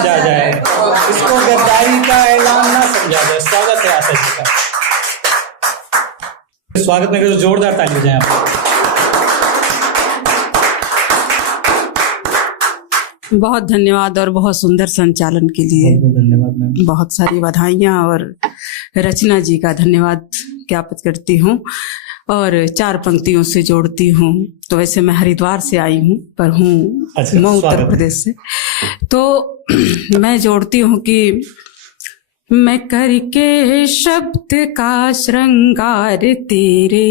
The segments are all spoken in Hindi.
समझा जाए, इसको गद्दारी का ऐलान ना समझा जाए। स्वागत है आशा जी का। स्वागत में जोरदार ताली बजाएं आप। बहुत धन्यवाद और बहुत सुंदर संचालन के लिए बहुत धन्यवाद मैम। बहुत सारी बधाइयाँ और रचना जी का धन्यवाद ज्ञापित करती हूँ और 4 पंक्तियों से जोड़ती हूँ। तो वैसे मैं हरिद्वार से आई हूँ पर हूँ मैं उत्तर प्रदेश से। तो मैं जोड़ती हूँ कि मैं करके शब्द का श्रृंगार तेरे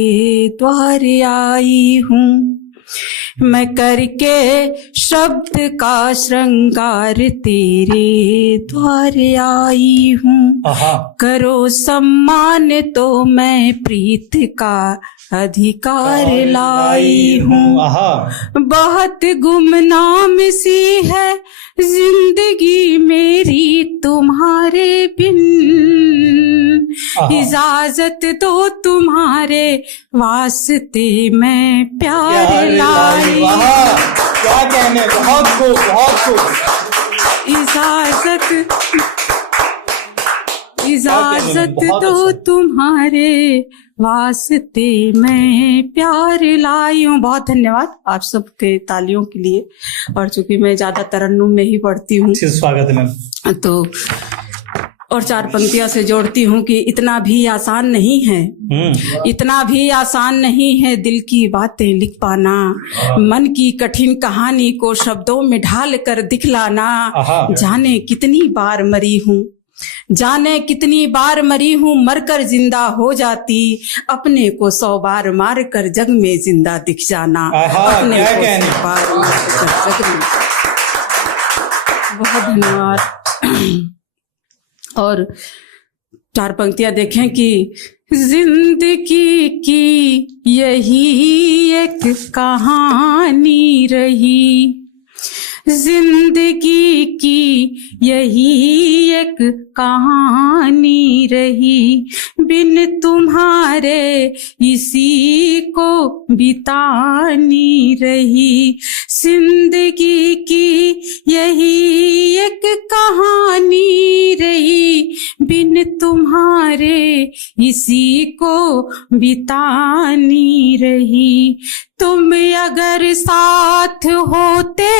द्वार आई हूँ, मैं करके शब्द का श्रृंगार तेरे द्वार आई हूँ। करो सम्मान तो मैं प्रीत का अधिकार लाई हूँ। बहुत गुमनाम सी है जिंदगी मेरी तुम्हारे बिन, इजाजत दो तुम्हारे वास्ते मैं प्यार लाई। क्या कहने, बहुत खूब बहुत खूब। इजाजत दो तुम्हारे वास्ते मैं प्यार लाई हूँ। बहुत धन्यवाद आप सबके तालियों के लिए। और चूंकि मैं ज्यादा तरन्नुम में ही पढ़ती हूँ, स्वागत है तो और 4 पंक्तियां से जोड़ती हूँ कि इतना भी आसान नहीं है, इतना भी आसान नहीं है दिल की बातें लिख पाना, मन की कठिन कहानी को शब्दों में ढाल कर दिखलाना। जाने कितनी बार मरी हूँ, जाने कितनी बार मरी हूँ, मरकर जिंदा हो जाती, अपने को 100 बार मार कर जग में जिंदा दिख जाना। अपने को 100 बार मार कर जग में। बहुत धन्यवाद। और 4 पंक्तियां देखें कि जिंदगी की यही एक कहानी रही, जिंदगी की यही एक कहानी रही, बिन तुम्हारे इसी को बितानी रही। जिंदगी की यही एक कहानी रही, बिन तुम्हारे इसी को बितानी रही। तुम अगर साथ होते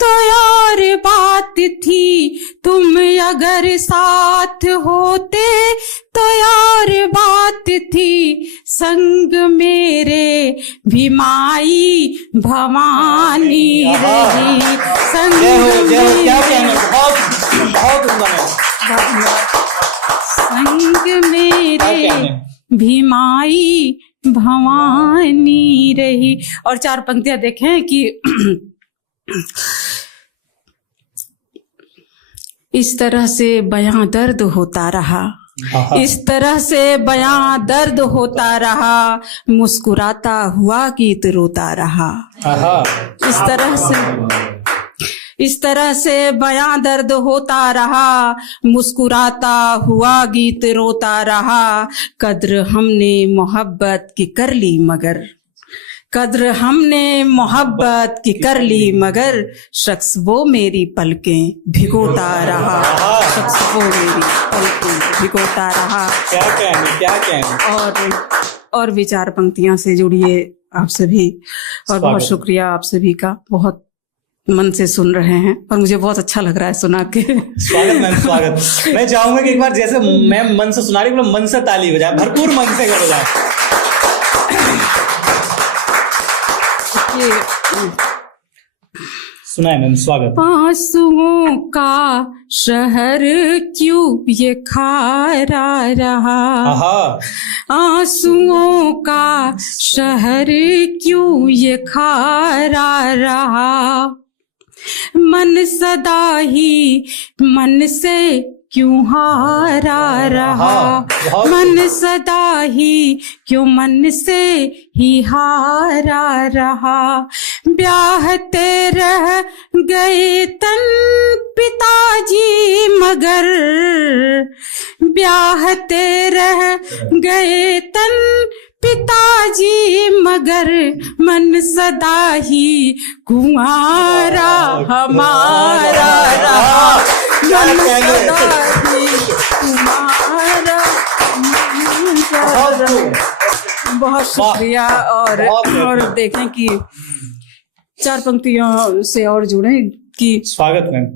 तो यार बात थी, तुम अगर साथ होते तो यार बात थी, संग मेरे भी माई भवानी रही। संग संग मेरे भी माई भवानी रही। और 4 पंक्तियां देखें कि इस तरह से बयां दर्द होता रहा, इस तरह से बयां दर्द होता रहा, मुस्कुराता हुआ गीत रोता रहा। इस तरह से बयां दर्द होता रहा, मुस्कुराता हुआ गीत रोता रहा। कद्र हमने मोहब्बत की कर ली मगर, कद्र हमने मोहब्बत की कर ली मगर, शख्स वो मेरी पलकें भिगोता रहा, शख्स वो मेरी पलकें भिगोता रहा। क्या कहने। और भी 4 पंक्तियां से जुड़िए आप सभी। और बहुत शुक्रिया आप सभी का, बहुत मन से सुन रहे हैं और मुझे बहुत अच्छा लग रहा है सुना के। स्वागत मैम, स्वागत। मैं चाहूंगा कि एक बार जैसे मैम मन से सुना रही है, मन से ताली बजाए, भरपूर मन से करो जाए। सुनाए मैम, स्वागत। आंसुओं का शहर क्यों ये खारा रहा, आंसुओं का शहर क्यों ये खारा रहा, मन सदा ही मन से क्यों हारा रहा, मन सदा ही क्यों मन से ही हारा रहा। ब्याहते रह गए तन पिताजी मगर, ब्याहते रह गए तन पिताजी मगर, मन सदा ही कुंवारा हमारा रहा। मन सदा ही तुम्हारा बहुत शुक्रिया। और देखें कि 4 पंक्तियों से और जुड़े कि स्वागत मैम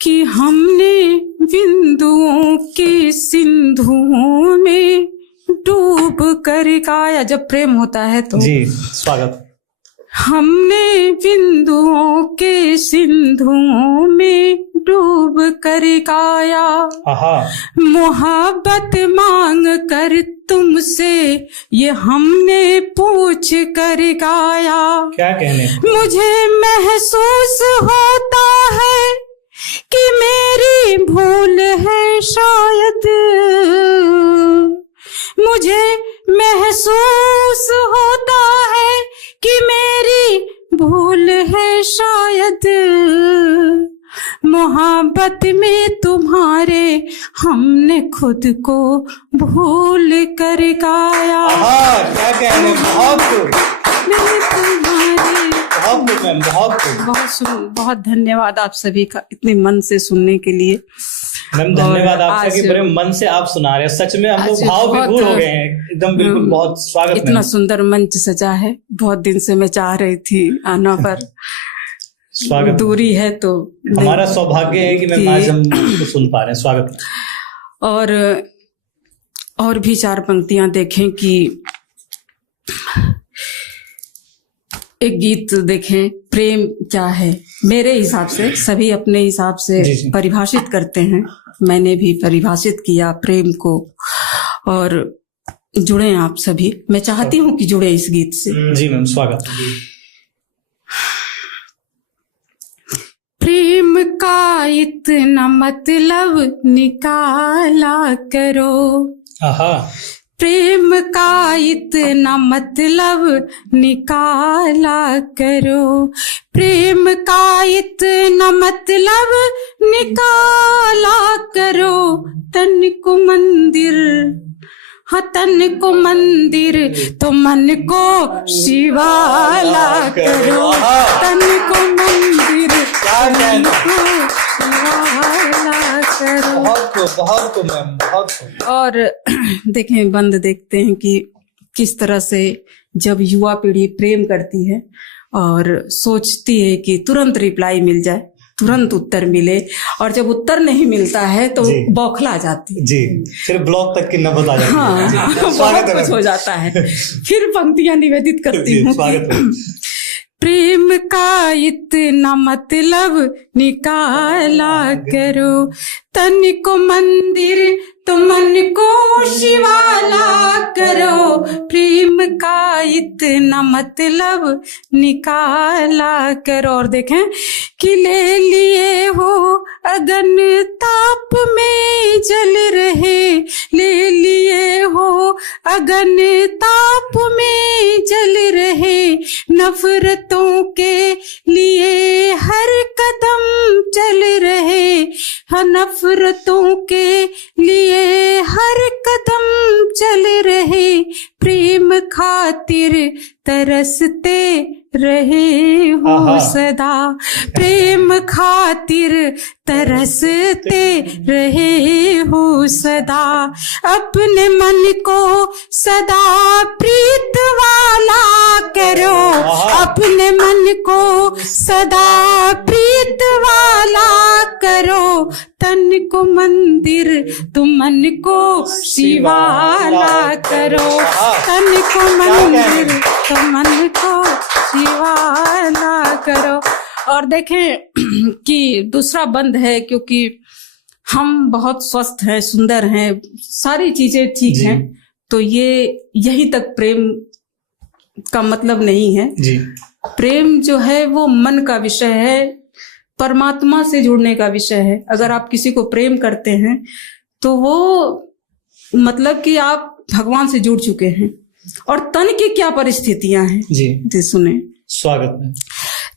कि हमने बिंदुओं के सिंधुओं में डूब कर गाया। जब प्रेम होता है तो जी स्वागत। हमने बिंदुओं के सिंधुओं में डूब कर गाया, मोहब्बत मांग कर तुमसे ये हमने पूछ कर गाया। क्या कहने? मुझे महसूस होता है कि मेरी भूल है शायद, मुझे महसूस होता है कि मेरी भूल है शायद, मोहब्बत में तुम्हारे हमने खुद को भूल कर गाया। क्या कहने? बहुत धन्यवाद आप सभी का इतने मन से सुनने के लिए। मैम धन्यवाद आपका कि बड़े मन से आप सुना रहे हैं। सच में हम लोग भावविभोर हो गए हैं एकदम। बिल्कुल बहुत स्वागत। इतना सुंदर मंच सजा है, बहुत दिन से मैं चाह रही थी आना, पर स्वागत। दूरी है तो हमारा सौभाग्य है कि मैम आज हम सुन पा रहे हैं। स्वागत। और भी 4 पंक्तियां देखें कि एक गीत देखें, प्रेम क्या है। मेरे हिसाब से सभी अपने हिसाब से परिभाषित करते हैं, मैंने भी परिभाषित किया प्रेम को। और जुड़े आप सभी, मैं चाहती हूँ कि जुड़े इस गीत से। जी मैम स्वागत। प्रेम का इतना मतलब निकाला करो, प्रेम का इतना मतलब निकाला करो, प्रेम का इतना मतलब निकाला करो। तन को मंदिर, हाँ तन को मंदिर तो मन को शिवाला करो, तन को मंदिर मन को शिवाला करो। बहुत। और देखें, बंद देखते हैं कि किस तरह से जब युवा पीढ़ी प्रेम करती है और सोचती है कि तुरंत रिप्लाई मिल जाए, तुरंत उत्तर मिले, और जब उत्तर नहीं मिलता है तो बौखला जाती है। जी, फिर ब्लॉक तक की नौबत आ जाती है। हाँ, बहुत कुछ हो जाता है। फिर पंक्तियां निवेदित करती हूँ। प्रेम का इतना मतलब निकाला करो, तन को मंदिर तो मन को शिवाला करो, प्रेम का इतना मतलब निकाला करो। और देखें कि ले लिए हो अगन ताप में जल रहे, ले लिए हो अगन ताप में जल रहे, नफरतों के लिए हर कदम चल रहे, हाँ नफरतों के लिए हर कदम चल रहे, प्रेम खातिर तरसते रहे हो सदा, प्रेम खातिर तरसते रहे हो सदा, अपने मन को सदा प्रीत वाला करो, अपने मन को सदा प्रीत वाला करो, तन को मंदिर तुम मन को शिवाला करो, तन को मंदिर तुम मन को शिवाला करो। और देखें कि दूसरा बंद है, क्योंकि हम बहुत स्वस्थ हैं, सुंदर हैं, सारी चीजें ठीक हैं, तो ये यहीं तक प्रेम का मतलब नहीं है जी। प्रेम जो है वो मन का विषय है, परमात्मा से जुड़ने का विषय है। अगर आप किसी को प्रेम करते हैं तो वो मतलब कि आप भगवान से जुड़ चुके हैं। और तन की क्या परिस्थितियां हैं जी सुने। स्वागत है।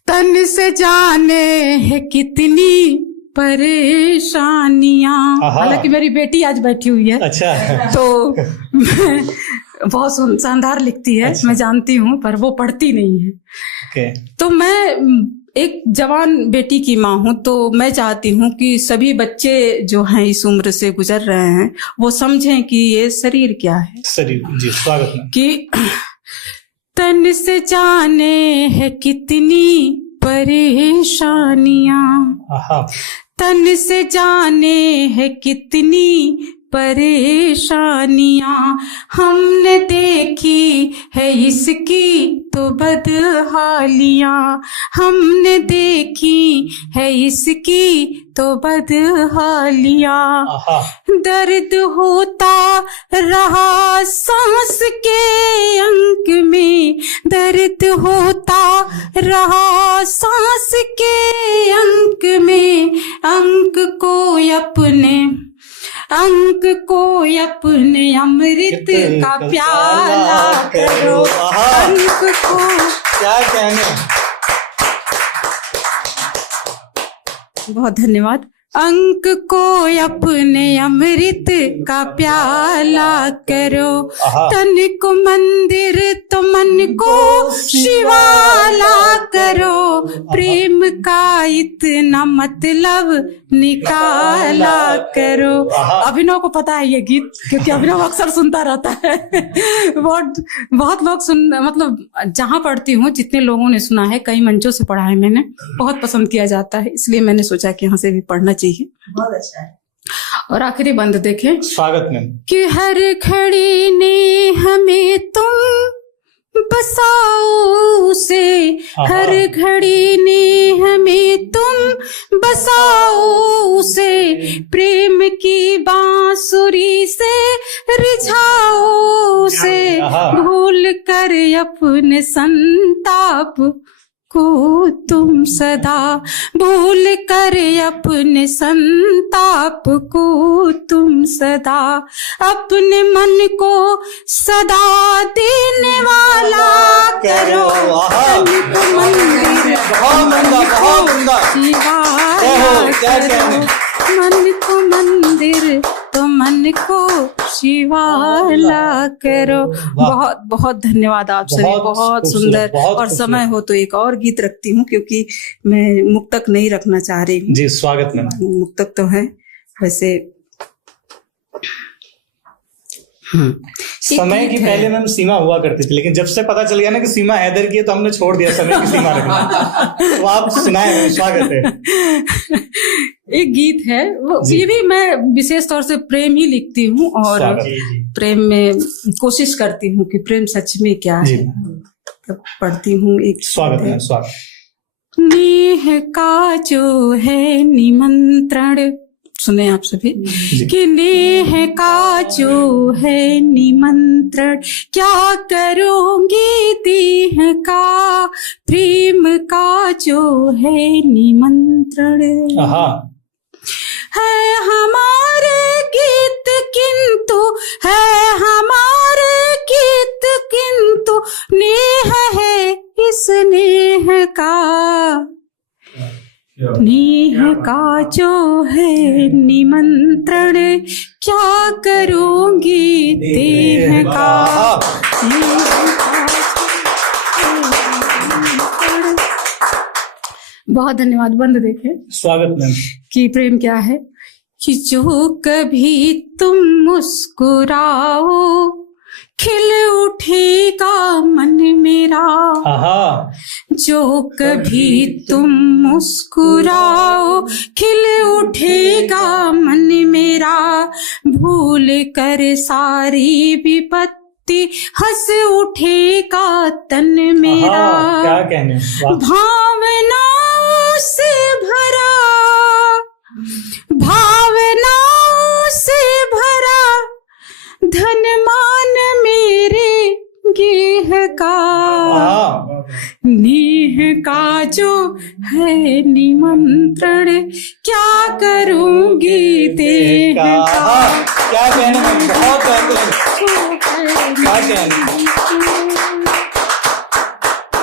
तन से जाने है कितनी परेशानियां, हालांकि मेरी बेटी आज बैठी हुई है। अच्छा। तो बहुत शानदार लिखती है। अच्छा। मैं जानती हूँ, पर वो पढ़ती नहीं है। तो मैं एक जवान बेटी की माँ हूँ, तो मैं चाहती हूँ कि सभी बच्चे जो हैं इस उम्र से गुजर रहे हैं वो समझें कि ये शरीर क्या है। शरीर, जी स्वागत है। कि तन से जाने है कितनी परेशानियां, तन से जाने है कितनी परेशानियां, हमने देखी है इसकी तो बदहालियां, हमने देखी है इसकी तो बदहालियां। दर्द होता रहा सांस के अंक में, दर्द होता रहा सांस के अंक में, अंक को अपने अमृत का प्याला करो, अंक को। क्या कहने, बहुत धन्यवाद। अंक को अपने अमृत का प्याला करो, तन को मंदिर तो मन को शिवाला करो, प्रेम का इतना मतलब निकाला करो। अभिनव को पता है ये गीत, क्योंकि अभिनव अक्सर सुनता रहता है। बहुत लोग मतलब जहाँ पढ़ती हूँ जितने लोगों ने सुना है, कई मंचों से पढ़ा है मैंने, बहुत पसंद किया जाता है, इसलिए मैंने सोचा कि यहाँ से भी पढ़ना चाहिए। बहुत अच्छा है। और आखिरी बंद देखें, स्वागत में, कि हर घड़ी ने हमें तुम बसाओ से, हर घड़ी ने हमें तुम बसाओ से, प्रेम की बांसुरी से रिझाओ से, भूल कर अपने संताप को तुम सदा, भूल कर अपने संताप को तुम सदा, अपने मन को सदा देने वाला करो, मन को मंदिर मन को मंदिर तो मन को शिवाला करो। बहुत बहुत धन्यवाद आप सभी, बहुत सुंदर। और समय हो तो एक और गीत रखती हूँ, क्योंकि मैं मुक्तक नहीं रखना चाह रही हूँ। जी स्वागत में। मुक्तक तो है वैसे। समय की पहले मैम सीमा हुआ करती थी, लेकिन जब से पता चल गया ना कि सीमा हैदर की है, तो हमने छोड़ दिया समय की सीमा रखना। तो आप सुनाए, स्वागत है। एक गीत है वो, ये भी मैं विशेष तौर से प्रेम ही लिखती हूँ, और प्रेम में कोशिश करती हूँ कि प्रेम सच में क्या है, तब पढ़ती हूँ। एक स्वागत है, स्वागत। नेह का जो है निमंत्रण, सुने आप सभी, कि नेह का जो है निमंत्रण, क्या करोगे देह का, प्रेम का जो है निमंत्रण, है हमारे गीत किंतु, है हमारे गीत किंतु, नेह है इस नेह का, नेह का जो है निमंत्रण, क्या करूंगी देह का, बहुत धन्यवाद। बंद देखे, स्वागत में, कि प्रेम क्या है, कि जो कभी तुम मुस्कुराओ खिल उठेगा मन मेरा, जो कभी तुम मुस्कुराओ खिल उठेगा मन मेरा, भूल कर सारी विपत्ति हंस उठेगा तन मेरा, क्या कहने, भावनाओं से भरा, भावनाओं से भरा, धन मान मेरे गेह का, नेह का जो है निमंत्रण, क्या करूंगी देह का। क्या कहने, बहुत बेहतरीन, क्या कहने।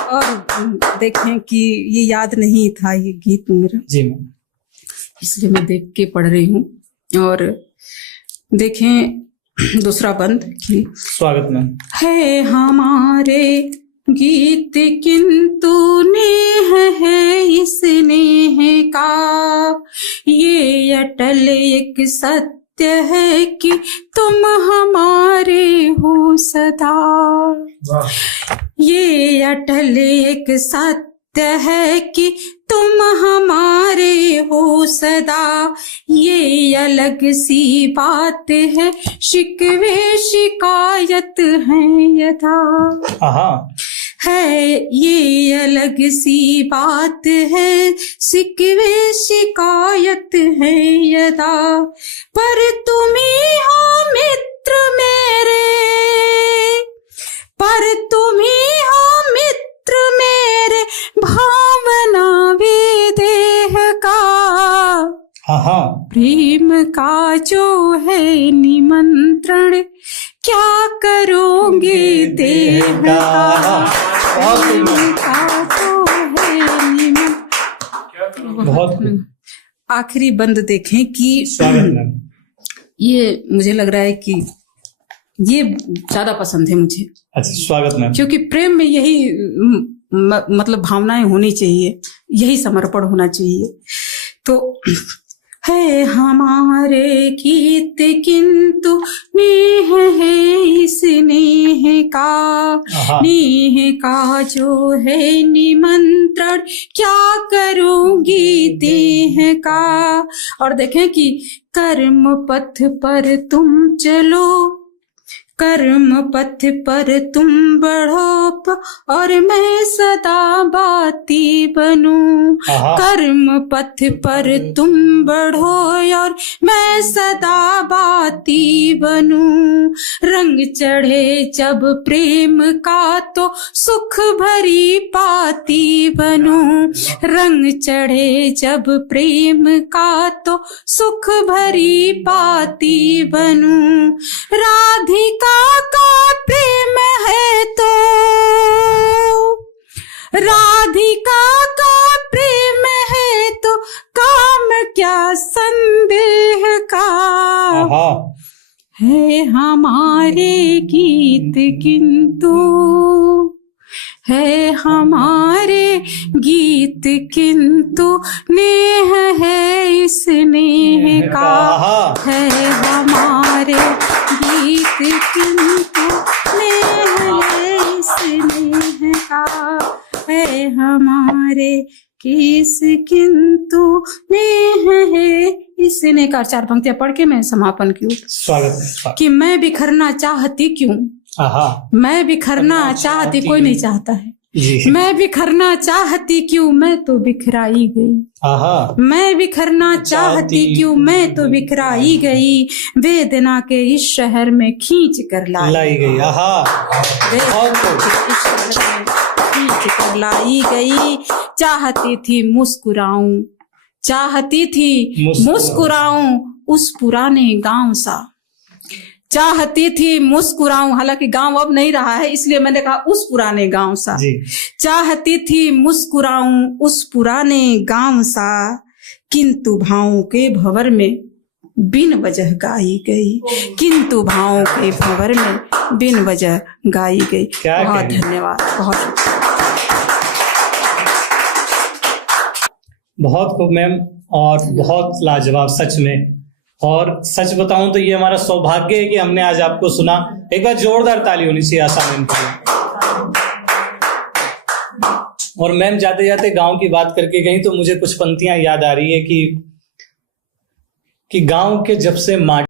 और देखें कि ये याद नहीं था ये गीत मेरा जी, इसलिए मैं देख के पढ़ रही हूँ। और देखें दूसरा बंद, कि स्वागत में, है हमारे गीत किंतु नेह है इस नेह का, ये अटल एक सत्य है कि तुम हमारे हो सदा। ये अटल एक सत्य है कि तुम हमारे हो सदा, ये अलग सी बात है शिकवे शिकायत है यथा। है ये अलग सी बात है शिकवे शिकायत है यदा, पर तुम्ही हो मित्र मेरे, पर तुम्ही हो मित्र मेरे, भावना विदेह का। प्रेम का जो है निमंत्रण, क्या करोगे देह का। प्रेम का जो है निमंत्रण। बहुत आखिरी बंद देखें कि ये मुझे लग रहा है कि ये ज्यादा पसंद है मुझे। अच्छा, स्वागत मैम। क्योंकि प्रेम में यही मतलब भावनाएं होनी चाहिए, यही समर्पण होना चाहिए। तो है हमारे गीत किंतु नेह है इस नेह का, नेह का जो है निमंत्रण, क्या करूंगी देह का। और देखें कि कर्म पथ पर तुम चलो, कर्म पथ पर तुम बढ़ो, और मैं सदा बाती बनूं। कर्म पथ पर तुम बढ़ो और मैं सदा बाती बनूं। रंग चढ़े जब प्रेम का तो सुख भरी पाती बनूं। रंग चढ़े जब प्रेम का तो सुख भरी पाती बनूं। राधिका का प्रेम है तो, राधिका का प्रेम है तो, काम क्या संदेह का। है हमारे गीत किंतु, है हमारे गीत किंतु नेह है इस नेह का। है हमारे गीत किंतु नेह है इस नेह का। है हमारे किस किंतु नेह है इस नेह का। 4 पंक्तियां पढ़ के मैं समापन की। स्वागत। कि मैं बिखरना चाहती क्यों, मैं बिखरना चाहती, कोई नहीं चाहता है। मैं बिखरना चाहती क्यों, मैं तो बिखराई गई। मैं बिखरना चाहती क्यों, मैं तो बिखराई गई। वेदना के इस शहर में खींच कर लाई गई। खींच कर लाई गई। चाहती थी मुस्कुराऊं, चाहती थी मुस्कुराऊं उस पुराने गांव सा। चाहती थी मुस्कुराऊं, हालांकि गांव अब नहीं रहा है इसलिए मैंने कहा उस पुराने गांव सा। चाहती थी मुस्कुराऊं उस पुराने गांव सा, किंतु भावों के भंवर में बिन वजह गाई गई। किंतु भावों के भंवर में बिन वजह गाई गई। बहुत धन्यवाद। बहुत खूब मैम, और बहुत लाजवाब सच में। और सच बताऊं तो ये हमारा सौभाग्य है कि हमने आज आपको सुना। एक बार जोरदार ताली होनी चाहिए आशा मैम के लिए। और मैम जाते जाते गांव की बात करके गई तो मुझे कुछ पंक्तियां याद आ रही है कि गांव के जब से माटी